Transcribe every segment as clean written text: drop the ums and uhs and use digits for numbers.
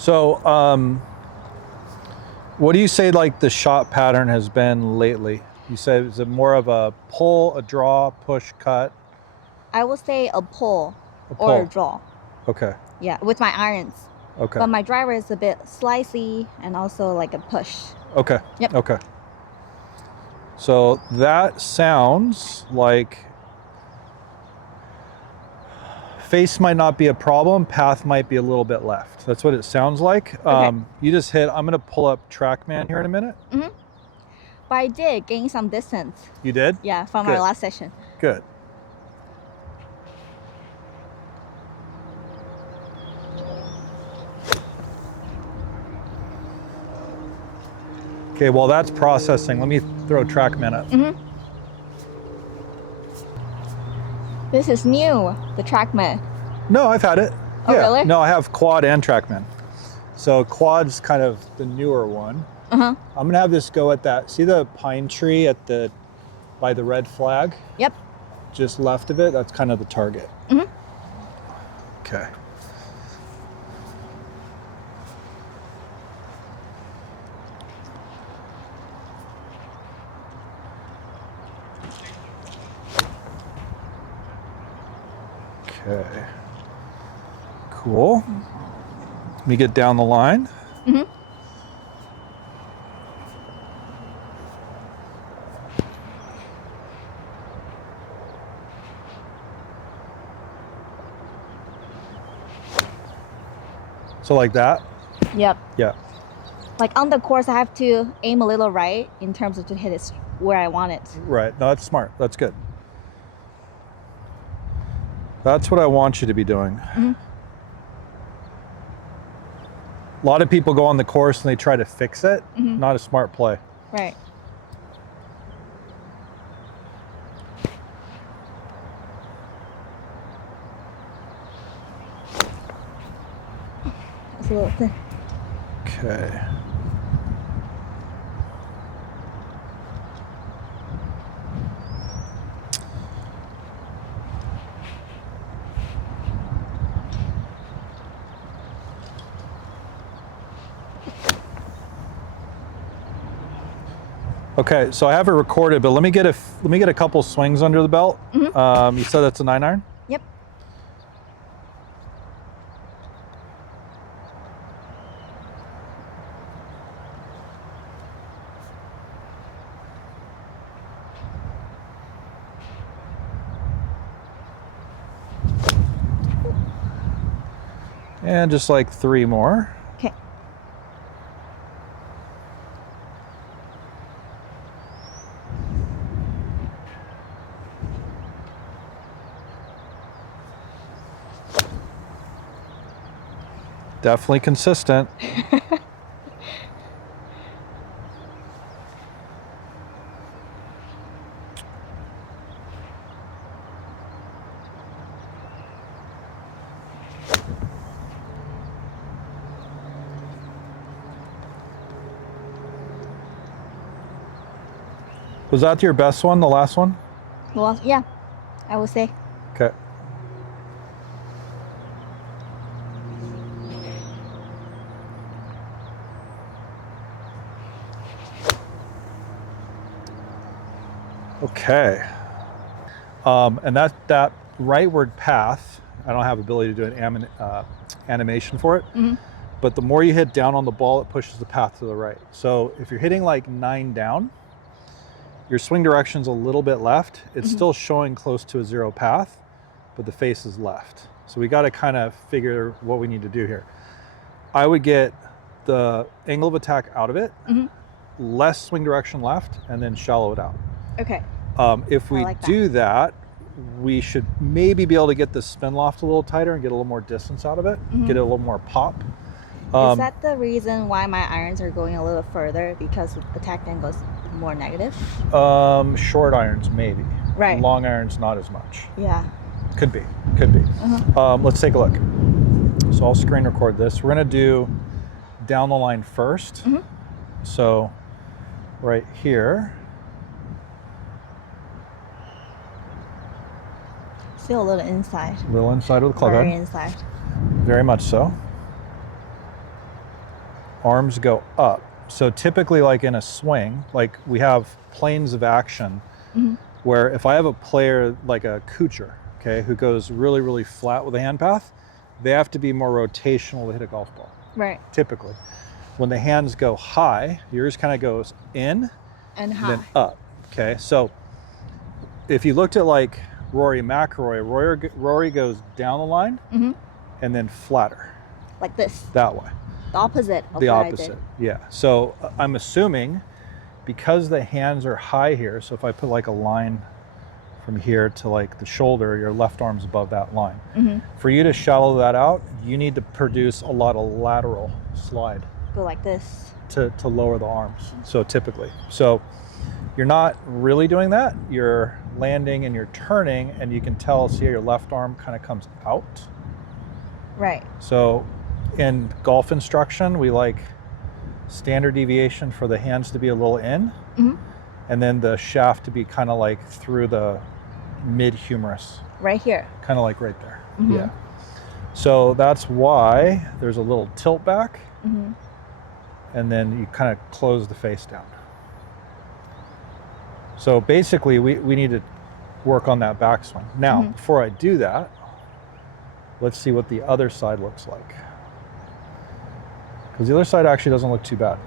So, what do you say like the shot pattern has been lately? You said, is it more of a pull, a draw, push, cut? I would say a pull A or pull. a draw. Okay. Yeah, with my irons. Okay. But my driver is a bit slicey and also like a push. Okay. Yep. Okay. So that sounds like face might not be a problem, path might be a little bit left. That's what it sounds like. Okay. You just hit, I'm gonna pull up TrackMan here in a minute. Mm-hmm. But I did gain some distance. You did? Yeah, from Good. our last session. Good. Okay, while that's processing, let me throw TrackMan up. Mm-hmm. This is new, the TrackMan. No, I've had it. Oh, yeah. really? No, I have Quad and TrackMan. So Quad's kind of the newer one. Uh-huh. I'm gonna have this go at that. See the pine tree by the red flag? Yep. Just left of it, that's kind of the target. Mm-hmm. Okay. Okay. Cool. Let me get down the line. Mm-hmm. So like that? Yep. Yeah. Like on the course, I have to aim a little right in terms of to hit it where I want it. Right. No, that's smart. That's good. That's what I want you to be doing. Mm-hmm. A lot of people go on the course and they try to fix it. Mm-hmm. Not a smart play. Right. It's a little thin. Okay. Okay, so I have it recorded, but let me get a couple swings under the belt. Mm-hmm. You said that's a 9-iron? Yep. And just like 3 more. Okay. Definitely consistent. Was that your best one, the last one? Well, yeah, I would say. Okay. Okay. And that rightward path, I don't have ability to do an animation for it, Mm-hmm. but the more you hit down on the ball, it pushes the path to the right. So if you're hitting like 9 down, your swing direction's a little bit left. It's Mm-hmm. still showing close to a 0 path, but the face is left. So we got to kind of figure what we need to do here. I would get the angle of attack out of it, Mm-hmm. less swing direction left, and then shallow it out. Okay. If we like that. do that, we should maybe be able to get the spin loft a little tighter and get a little more distance out of it, Mm-hmm. get it a little more pop. Is that the reason why my irons are going a little further, because attack angle is more negative? Short irons, maybe. Right. Long irons, not as much. Yeah. Could be, could be. Uh-huh. Let's take a look. So I'll screen record this. We're gonna do down the line first. Mm-hmm. So right here. Still a little inside. A little inside of the club Very head. inside. Very much so. arms go up. So typically like in a swing, like we have planes of action where if I have a player like a Kuchar, okay, who goes really, really flat with a hand path, they have to be more rotational to hit a golf ball. Right. Typically. When the hands go high, yours kind of goes in And high. then up. Okay, so if you looked at like Rory McIlroy, Rory goes down the line and then flatter. Like this. That way. The opposite of The what opposite. I did. Yeah. So I'm assuming because the hands are high here, so if I put like a line from here to like the shoulder, your left arm's above that line. For you to shallow that out, you need to produce a lot of lateral slide Go like this. to lower the arms. So typically. So you're not really doing that. You're landing and you're turning, and you can tell, see how your left arm kind of comes out. Right. So in golf instruction, we like standard deviation for the hands to be a little in, and then the shaft to be kind of like through the mid-humerus, Right here. kind of like right there. Yeah. So that's why there's a little tilt back, and then you kind of close the face down. So basically, we need to work on that backswing. Now, before I do that, let's see what the other side looks like. Because the other side actually doesn't look too bad.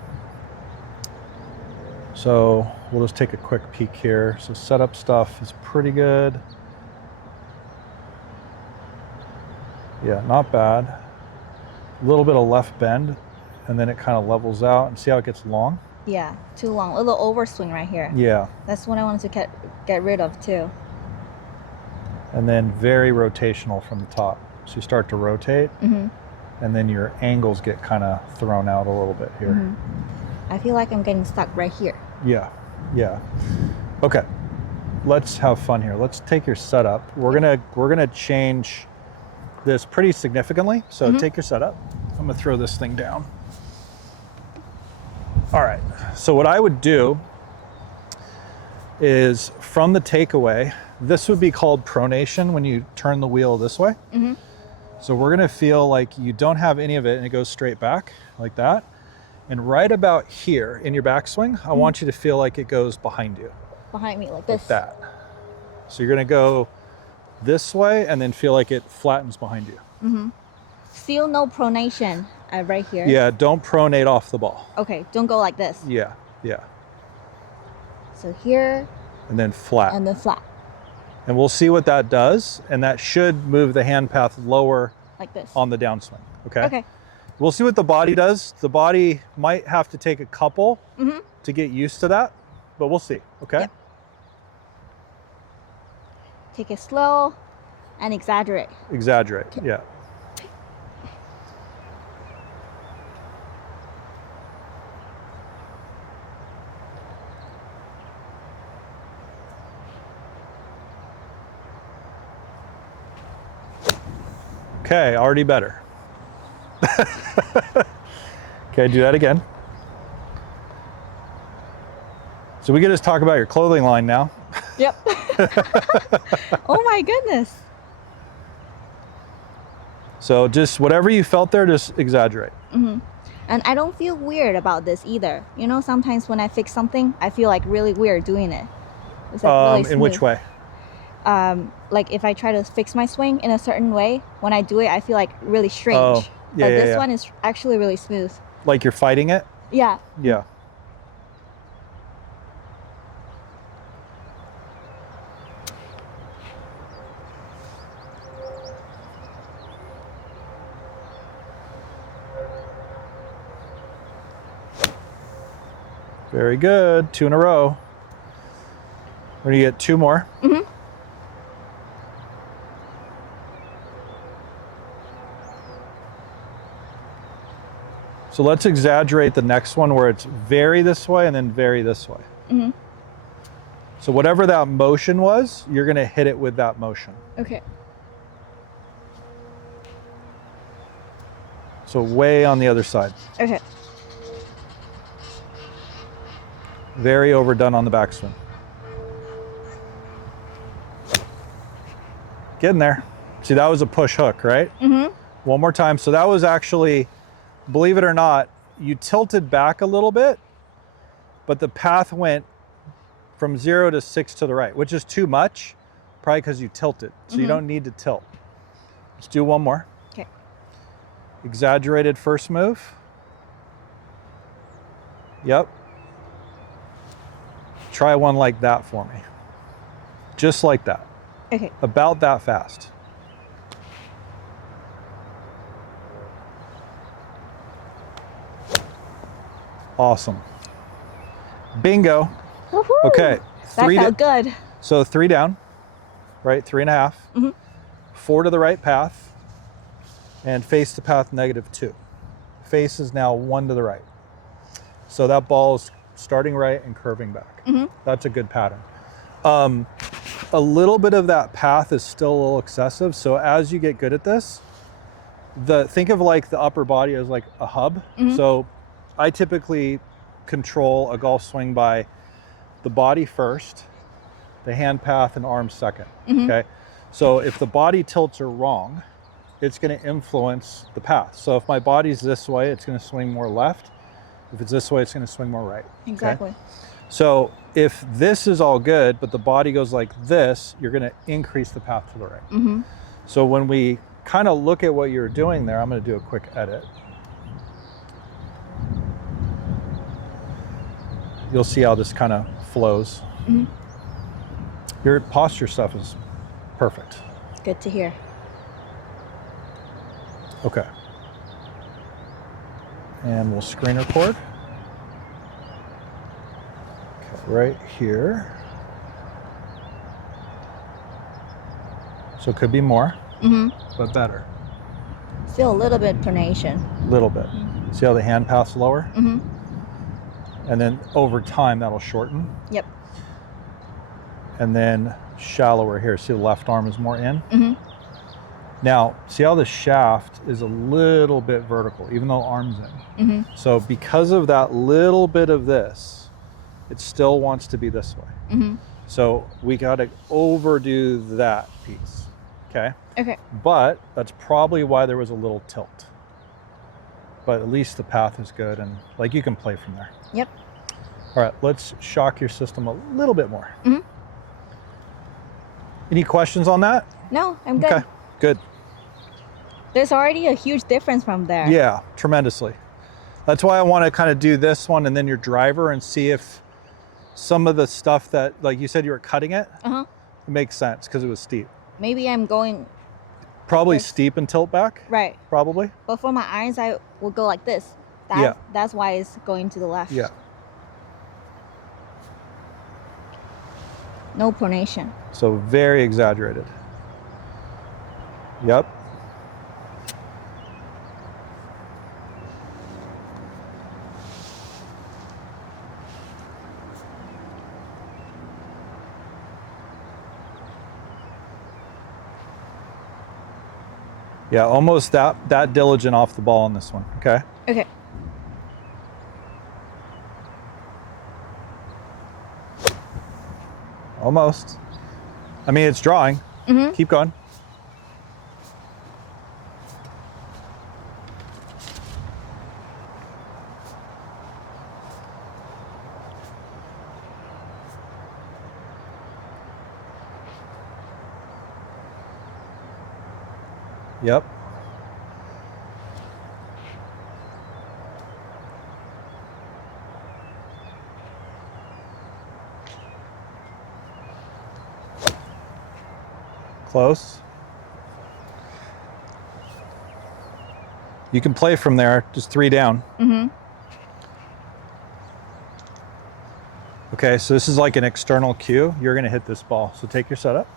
So we'll just take a quick peek here. So setup stuff is pretty good. Yeah, not bad. A little bit of left bend, and then it kind of levels out. And see how it gets long? Yeah, too long. A little overswing right here. Yeah. That's what I wanted to get rid of too. And then very rotational from the top. So you start to rotate, and then your angles get kind of thrown out a little bit here. I feel like I'm getting stuck right here. Yeah, yeah. Okay, let's have fun here. Let's take your setup. We're gonna change this pretty significantly. So take your setup. I'm gonna throw this thing down. All right, so what I would do is from the takeaway, this would be called pronation when you turn the wheel this way. So we're gonna feel like you don't have any of it and it goes straight back like that. And right about here in your backswing, I want you to feel like it goes behind you. Behind me like this. Like that. So you're gonna go this way and then feel like it flattens behind you. Still no pronation right here. Yeah, don't pronate off the ball. Okay, don't go like this. Yeah, yeah. So here And then flat. and then flat. And we'll see what that does. And that should move the hand path lower Like this. on the downswing. Okay? Okay. We'll see what the body does. The body might have to take a couple to get used to that, but we'll see. Okay? Yep. Take it slow and exaggerate. Exaggerate. Yeah. Okay, already better. Okay, do that again. So we can just talk about your clothing line now. Yep. Oh my goodness. So just whatever you felt there, just exaggerate. And I don't feel weird about this either. You know, sometimes when I fix something, I feel like really weird doing it. It's like really In which smooth. way? Like if I try to fix my swing in a certain way, when I do it, I feel like really strange. Oh, yeah, but yeah, this yeah. one is actually really smooth. Like you're fighting it? Yeah. Yeah. Very good. 2 in a row. We're gonna get 2 more. So let's exaggerate the next one where it's very this way and then very this way. So whatever that motion was, you're gonna hit it with that motion. Okay. So way on the other side. Okay. Very overdone on the backswing. Getting there. See, that was a push hook, right? One more time. So that was actually, believe it or not, you tilted back a little bit, but the path went from 0 to 6 to the right, which is too much, probably because you tilted. So you don't need to tilt. Let's do one more. Okay. Exaggerated first move. Yep. Try one like that for me. Just like that. Okay. About that fast. Awesome. Bingo. Woohoo! Okay. That felt good. So 3 down, right? 3.5. 4 to the right path, and face the path -2. Face is now 1 to the right. So that ball is starting right and curving back. That's a good pattern. A little bit of that path is still a little excessive. So as you get good at this, think of like the upper body as like a hub. So I typically control a golf swing by the body first, the hand path, and arm second. Okay. So if the body tilts are wrong, it's going to influence the path. So if my body's this way, it's going to swing more left. If it's this way, it's going to swing more right. Exactly. Okay? So if this is all good, but the body goes like this, you're going to increase the path to the right. So when we kind of look at what you're doing there, I'm going to do a quick edit. You'll see how this kind of flows. Your posture stuff is perfect. Good to hear. Okay. And we'll screen record. Okay, right here. So it could be more, but better. Still a little bit pronation. Little bit. See how the hand path's lower? And then over time, that'll shorten. Yep. And then shallower here. See the left arm is more in? Now, see how the shaft is a little bit vertical, even though arm's in. So because of that little bit of this, it still wants to be this way. So we got to overdo that piece, okay? Okay. But that's probably why there was a little tilt. But at least the path is good, and like you can play from there. Yep. All right, let's shock your system a little bit more. Any questions on that? No, I'm good. Okay, good. There's already a huge difference from there. Yeah, tremendously. That's why I want to kind of do this one and then your driver and see if some of the stuff that, like you said, you were cutting it, it makes sense because it was steep. Maybe I'm going... Probably this. steep and tilt back? Right. Probably. But for my irons, I will go like this. That's why it's going to the left. Yeah. No pronation. So very exaggerated. Yep. Yeah, almost that diligent off the ball on this one. Okay. Okay. Almost. I mean, it's drawing. Keep going. Yep. Close. You can play from there, just 3 down. Okay, so this is like an external cue. You're gonna hit this ball. So take your setup.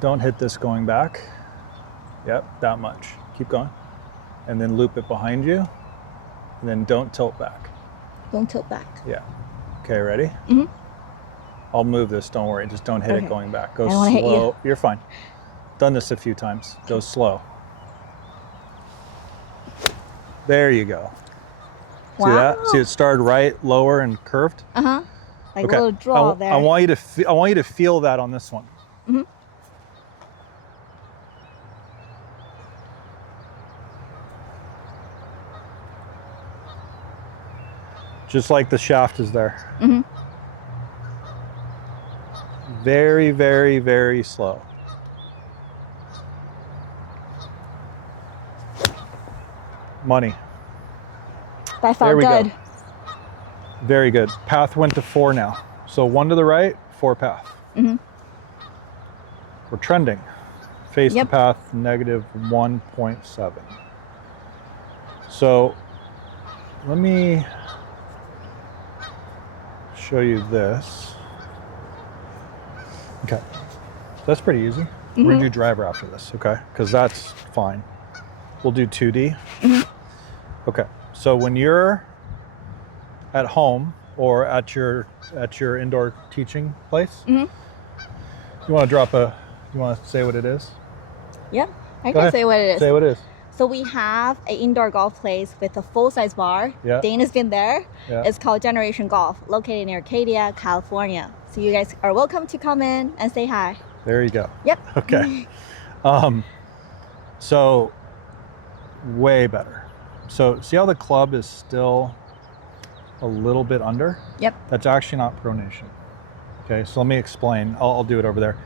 Don't hit this going back. Yep, that much. Keep going. And then loop it behind you. And then don't tilt back. Don't tilt back. Yeah. Okay, ready? I'll move this, don't worry. Just don't hit it going back. Go I don't wanna hit slow. you. You're fine. Done this a few times. Go slow. There you go. See that? See it started right, lower, and curved? Like Okay. a little draw there. I want you to feel that on this one. Just like the shaft is there. Mm-hmm. Very, very, very slow. Money. That There felt we good. go. Very good. Path went to 4 now. So 1 to the right, 4 path. Mm-hmm. We're trending. Face Yep. the path, negative 1.7. So let me show you this. Okay. That's pretty easy. We're going to do driver after this, okay? Because that's fine. We'll do 2D. Okay. So when you're at home or at your indoor teaching place, you want to drop a, you want to say what it is? Yep. I Go can ahead. say what it is. Say what it is. So we have an indoor golf place with a full-size bar. Yeah. Dana's been there. Yeah. It's called Generation Golf, located in Arcadia, California. So you guys are welcome to come in and say hi. There you go. Yep. Okay. So way better. So see how the club is still a little bit under? Yep. That's actually not pronation. Okay, so let me explain. I'll do it over there.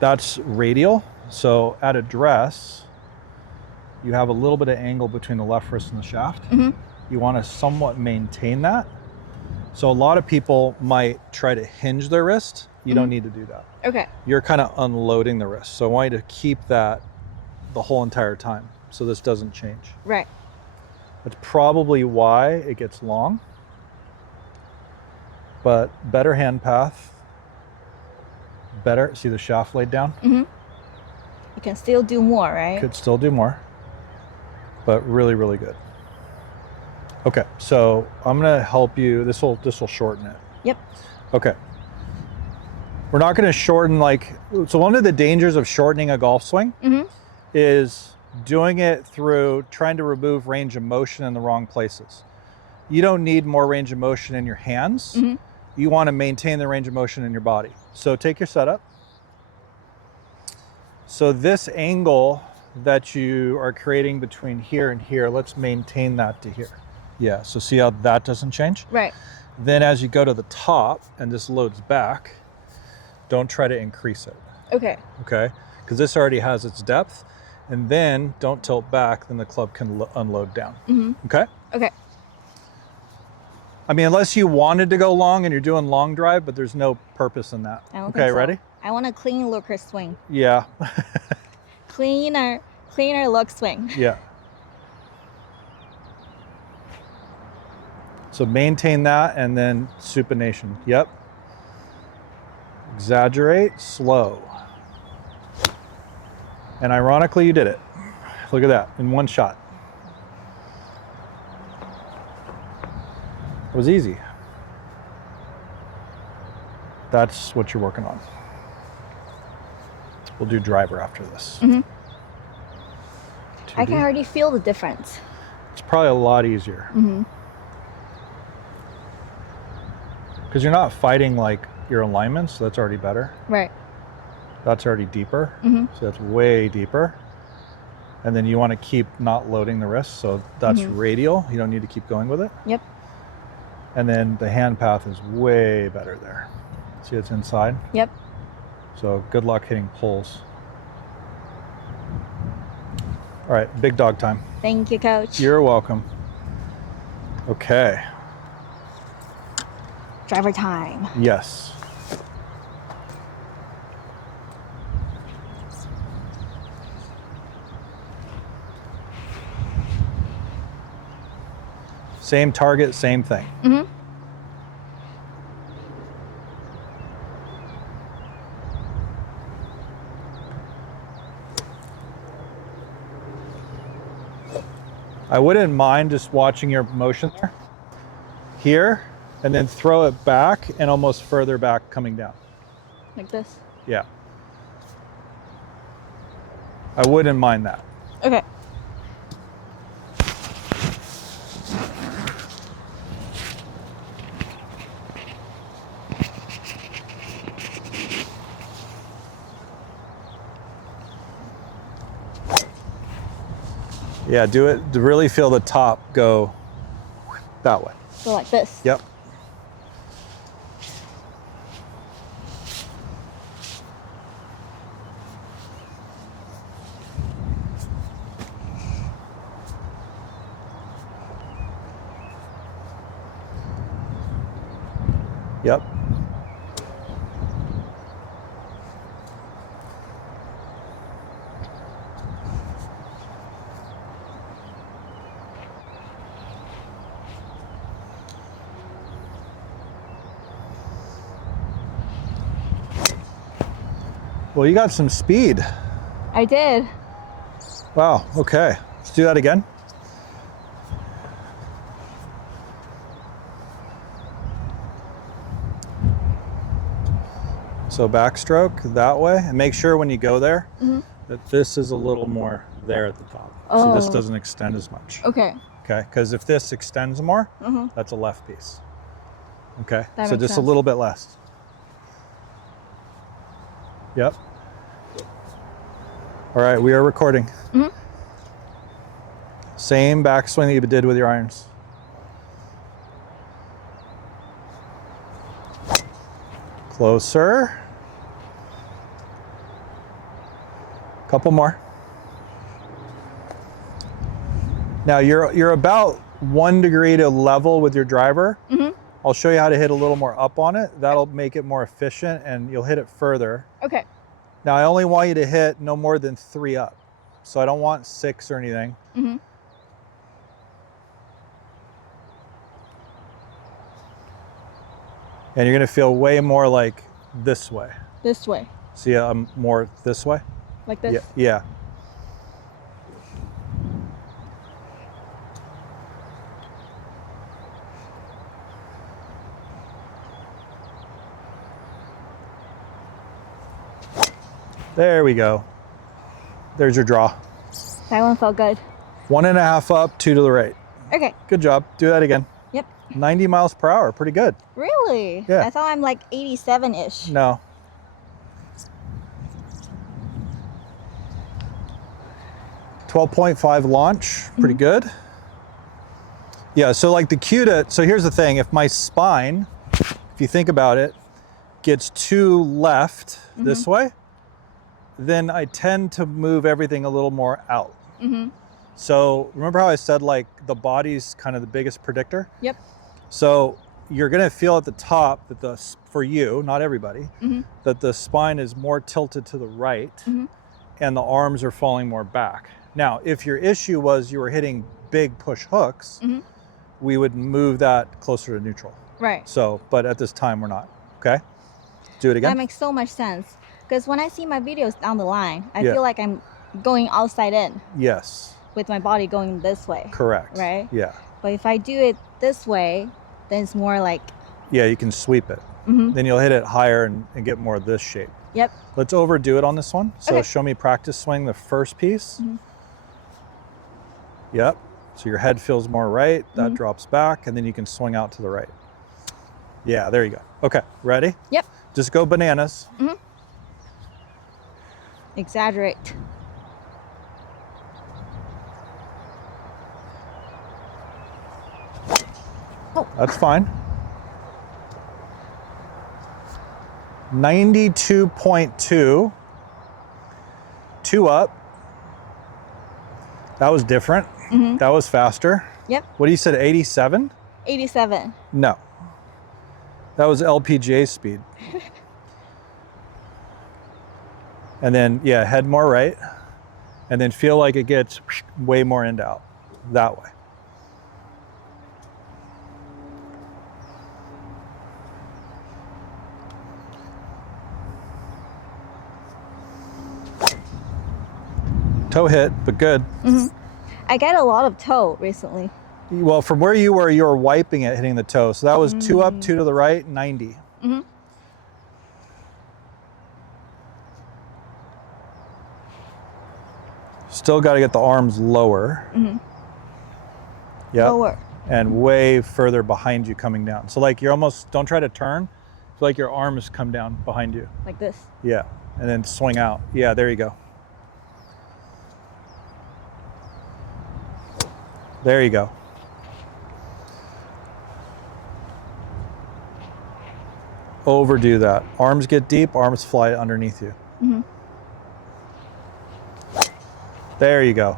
That's radial. So at address, you have a little bit of angle between the left wrist and the shaft. You want to somewhat maintain that. So a lot of people might try to hinge their wrist. You don't need to do that. Okay. You're kind of unloading the wrist. So I want you to keep that the whole entire time. So this doesn't change. Right. That's probably why it gets long. But better hand path. Better, see the shaft laid down? You can still do more, right? Could still do more, but really, really good. Okay, so I'm gonna help you. This will shorten it. Yep. Okay. We're not gonna shorten so one of the dangers of shortening a golf swing is doing it through trying to remove range of motion in the wrong places. You don't need more range of motion in your hands. You want to maintain the range of motion in your body. So take your setup. So this angle that you are creating between here and here, let's maintain that to here. Yeah, so see how that doesn't change? Right. Then as you go to the top and this loads back, don't try to increase it, Okay. okay? Because this already has its depth. And then don't tilt back, then the club can unload down, okay? Okay. I mean, unless you wanted to go long and you're doing long drive, but there's no purpose in that. I don't Okay, think so. ready? I want a clean looker swing. Yeah. Cleaner look swing. Yeah. So maintain that and then supination. Yep. Exaggerate, slow. And ironically, you did it. Look at that, in one shot. It was easy. That's what you're working on. We'll do driver after this. I 2D. can already feel the difference. It's probably a lot easier. Because you're not fighting like your alignments, so that's already better. Right. That's already deeper. So that's way deeper. And then you want to keep not loading the wrist, so that's radial. You don't need to keep going with it. Yep. And then the hand path is way better there. See, it's inside. Yep. So good luck hitting pulls. All right, big dog time. Thank you, coach. You're welcome. Okay. Driver time. Yes. Same target, same thing. I wouldn't mind just watching your motion there. Here, and then throw it back and almost further back coming down. Like this. Yeah. I wouldn't mind that. Okay. Yeah, do it to really feel the top go that way. So like this. Yep. Yep. Well, you got some speed. I did. Wow, okay. Let's do that again. So backstroke that way, and make sure when you go there that this is a little more there at the top. So this doesn't extend as much. Okay. Okay, because if this extends more, that's a left piece. Okay, That so makes just sense. a little bit less. Yep. All right, we are recording. Same backswing that you did with your irons. Closer. Couple more. Now you're about 1 degree to level with your driver. I'll show you how to hit a little more up on it. That'll make it more efficient and you'll hit it further. Okay. Now I only want you to hit no more than 3 up. So I don't want 6 or anything. And you're gonna feel way more like this way. This way. See, I'm more this way? Like this? Yeah. There we go. There's your draw. That one felt good. 1.5 up, 2 to the right. Okay. Good job. Do that again. Yep. 90 miles per hour. Pretty good. Really? Yeah. I thought I'm like 87-ish. No. .5 launch. Pretty good. Yeah, so like the cue to, so here's the thing. If my spine, if you think about it, gets too left this way, then I tend to move everything a little more out. So remember how I said like the body's kind of the biggest predictor? Yep. So you're gonna feel at the top that for you, not everybody, that the spine is more tilted to the right and the arms are falling more back. Now, if your issue was you were hitting big push hooks, we would move that closer to neutral. Right. So, but at this time we're not, okay? Do it That again. makes so much sense. Because when I see my videos down the line, I Yeah. feel like I'm going outside in Yes, with my body going this way. correct. Right? Yeah. But if I do it this way, then it's more like, Yeah, you can sweep it. Then you'll hit it higher and get more of this shape. yep. Let's overdo it on this one. So Okay. show me practice swing the first piece. Yep. So your head feels more right. That drops back, and then you can swing out to the right. Yeah, there you go. Okay, ready? Yep. Just go bananas. Exaggerate. That's fine. 92.2. 2 up. That was different. That was faster. Yep. What do you said, 87? 87. No. That was LPGA speed. And then, yeah, head more right. And then feel like it gets way more end out that way. Toe hit, but good. I get a lot of toe recently. Well, from where you were wiping it, hitting the toe. So that was 2 up, 2 to the right, 90. Still got to get the arms lower. Yep. Lower. And way further behind you coming down. So like you're almost, don't try to turn. Feel like your arms come down behind you. Like this. Yeah. And then swing out. Yeah, there you go. There you go. overdo that. Arms get deep, arms fly underneath you. There you go.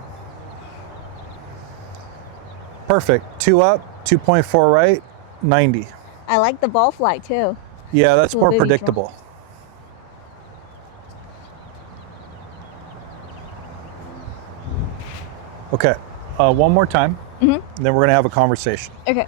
Perfect. 2 up, 2.4 right, 90. I like the ball flight too. Yeah, that's more baby predictable. Okay, one more time, and then we're gonna have a conversation. Okay.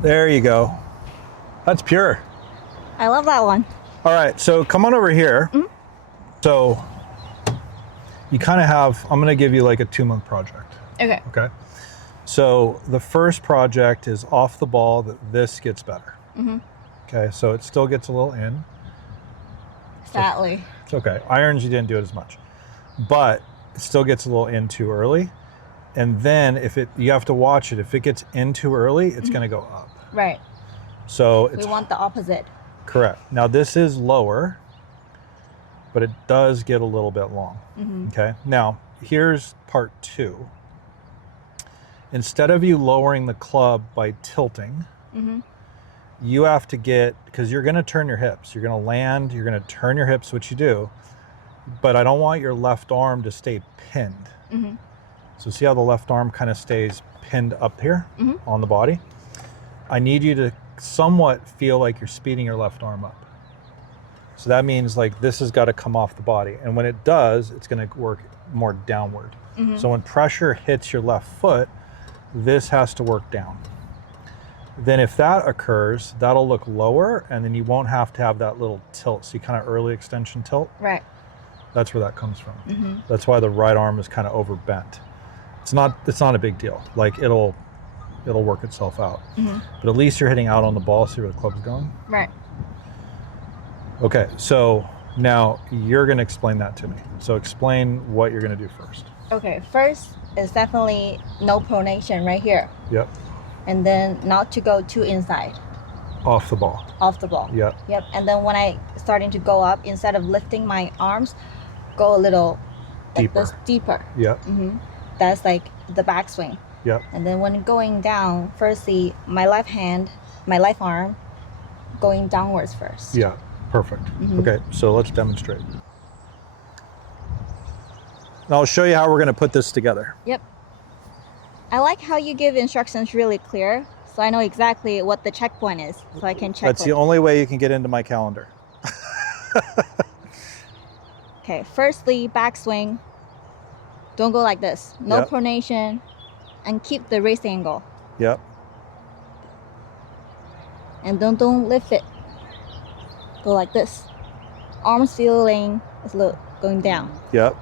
There you go. That's pure. I love that one. All right, so come on over here. So you kind of have, I'm gonna give you like a 2-month project. Okay. Okay. So the first project is off the ball that this gets better. Okay, so it still gets a little in. Sadly. It's okay. Irons, you didn't do it as much, but it still gets a little in too early. And then if it, you have to watch it. If it gets in too early, it's gonna go up. Right. So it's We want the opposite. correct. Now this is lower, but it does get a little bit long. Okay. Now here's part 2. Instead of you lowering the club by tilting, you have to get, because you're going to turn your hips. You're going to land, you're going to turn your hips, which you do, but I don't want your left arm to stay pinned. So see how the left arm kind of stays pinned up here on the body? I need you to somewhat feel like you're speeding your left arm up. So that means like this has got to come off the body. And when it does, it's going to work more downward. So when pressure hits your left foot, this has to work down. Then if that occurs, that'll look lower, and then you won't have to have that little tilt. See, kind of early extension tilt? Right. That's where that comes from. That's why the right arm is kind of overbent. It's not a big deal. Like it'll work itself out. But at least you're hitting out on the ball, see where the club's going? Right. Okay, so now you're gonna explain that to me. So explain what you're gonna do first. Okay, first is definitely no pronation right here. Yep, And then not to go too inside, off the ball. off the ball. Yep, Yep. And then when I starting to go up, instead of lifting my arms, go a little like Deeper. this, deeper. yep, That's like the backswing. yep, And then when going down, firstly, my left arm going downwards first. yeah, perfect. Okay, so let's demonstrate. Now I'll show you how we're gonna put this together. Yep. I like how you give instructions really clear, so I know exactly what the checkpoint is, so I can check. That's the only way you can get into my calendar. Okay, firstly, backswing. Don't go like this. No Yep. pronation, and keep the wrist angle. Yep, And don't lift it. Go like this. Arms feeling is going down. yep.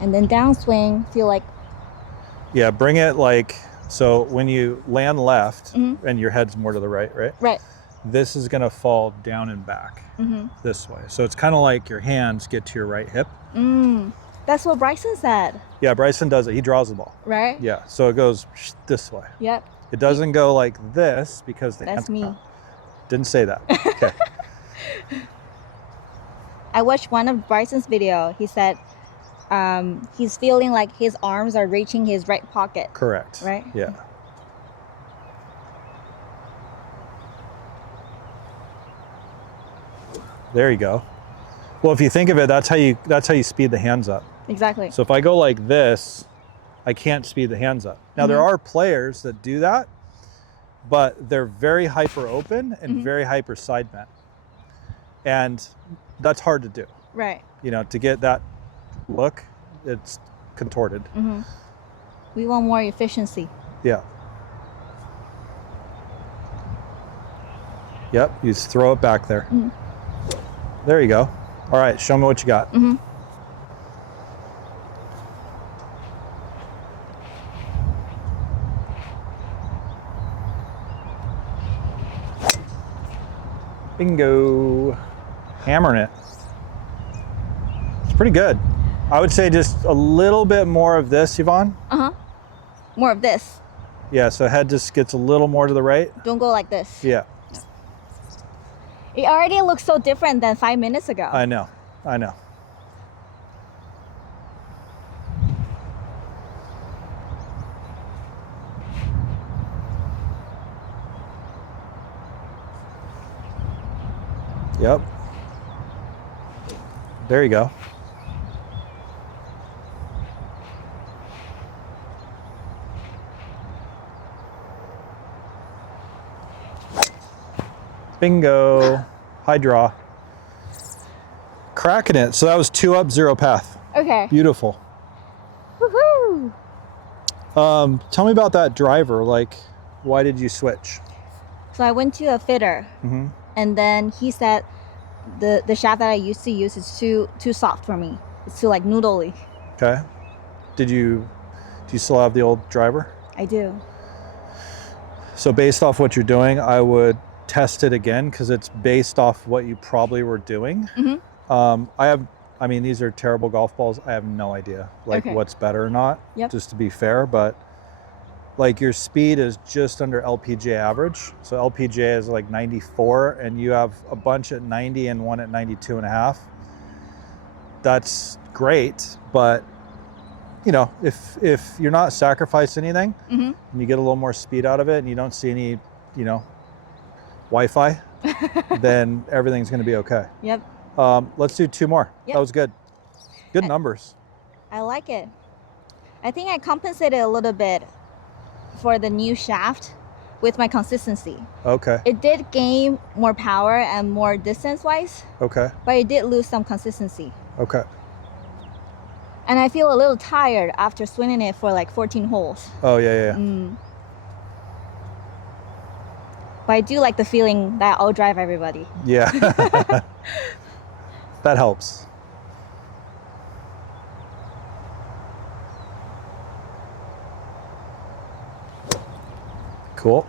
And then downswing, feel like Yeah, bring it like, so when you land left and your head's more to the right, right? right. This is gonna fall down and back this way. So it's kind of like your hands get to your right hip. That's what Bryson said, Yeah, Bryson does it. He draws the ball. right? Yeah, so it goes this way. Yep. It doesn't go like this because the That's hands me. Didn't say that. Okay. I watched one of Bryson's video. He said he's feeling like his arms are reaching his right pocket. Correct. Right? Yeah. There you go. Well, if you think of it, that's how you speed the hands up. Exactly. So if I go like this, I can't speed the hands up. Now there are players that do that, but they're very hyper open and very hyper side bent. And that's hard to do. Right. You know, to get that look, it's contorted. We want more efficiency. Yeah. Yep, you just throw it back there. There you go. All right, show me what you got. Bingo. Hammering it. It's pretty good. I would say just a little bit more of this, Yvonne. More of this. Yeah, so head just gets a little more to the right. Don't go like this. Yeah, It already looks so different than 5 minutes ago. I know. I know. Yep. There you go. Bingo. High draw. Cracking it. So that was 2 up, 0 path. Okay. Beautiful. Woohoo! Tell me about that driver. Like, why did you switch? So I went to a fitter, and then he said the shaft that I used to use is too soft for me. It's too like noodly. Okay. Do you still have the old driver? I do. So based off what you're doing, I would test it again because it's based off what you probably were doing. I mean, these are terrible golf balls. I have no idea like what's better or not, just to be fair, but like your speed is just under LPGA average. So LPGA is like 94 and you have a bunch at 90 and one at 92 and a half. That's great, but you know, if you're not sacrificing anything and you get a little more speed out of it and you don't see any, you know, Wi-Fi, then everything's going to be okay. Yep. Let's do 2 more. Yep. That was good. Good numbers. I like it. I think I compensated a little bit for the new shaft with my consistency. Okay. It did gain more power and more distance wise. Okay. But it did lose some consistency. Okay. And I feel a little tired after swinging it for like 14 holes. Oh, yeah. But I do like the feeling that I'll drive everybody. Yeah. That helps. Cool.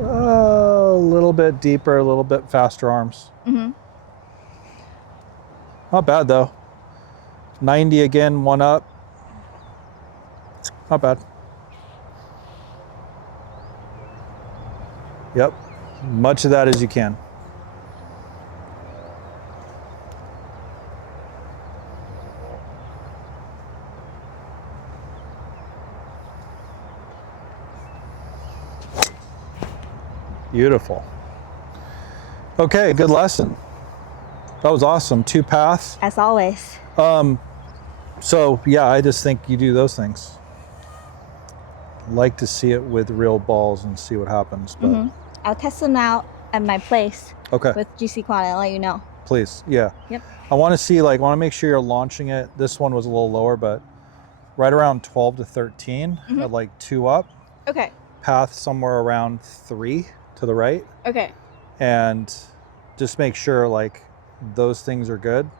A little bit deeper, a little bit faster arms. Not bad though. 90 again, 1 up. Not bad. Yep. Much of that as you can. Beautiful. Okay, good lesson. That was awesome. 2 paths. As always. So yeah, I just think you do those things. Like to see it with real balls and see what happens. But I'll test them out at my place with GC Quad and I'll let you know. Please, yeah. Yep. I want to see, like, want to make sure you're launching it. This one was a little lower, but right around 12 to 13 at like 2 up. Okay. Path somewhere around 3 to the right. Okay. And just make sure like those things are good.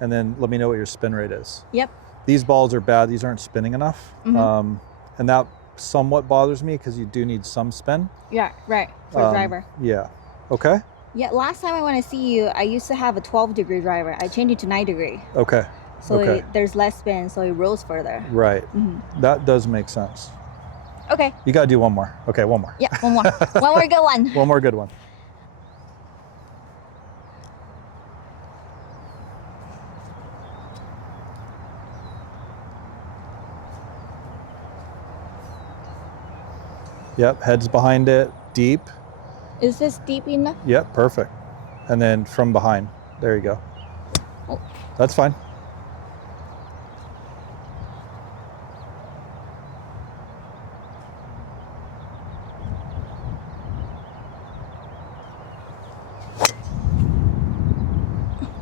And then let me know what your spin rate is. Yep. These balls are bad. These aren't spinning enough. And that somewhat bothers me because you do need some spin. Yeah, right. For the driver. Yeah. Okay. Yeah, last time I went to see you, I used to have a 12-degree driver. I changed it to 9-degree. Okay. So there's less spin, so it rolls further. Right. That does make sense. Okay. You got to do one more. Okay, one more. Yeah, one more. One more good one. One more good one. Yep, head's behind it, deep. Is this deep enough? Yep, perfect. And then from behind. There you go. Oh. That's fine.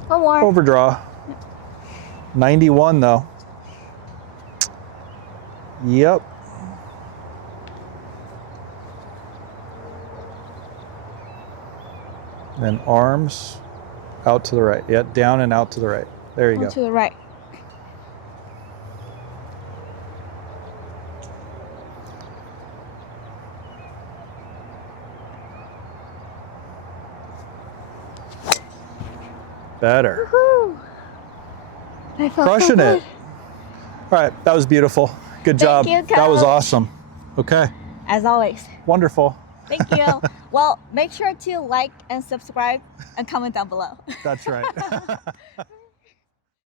One more. Overdraw. 91 though. Yep. Then arms out to the right. Yep, down and out to the right. There you go. To the right. Better. Woohoo! I felt Crushing so it. All right, that was beautiful. Good job. you, That was Coach. awesome. Okay, As always. wonderful. Thank you. Well, make sure to like and subscribe and comment down below. That's right.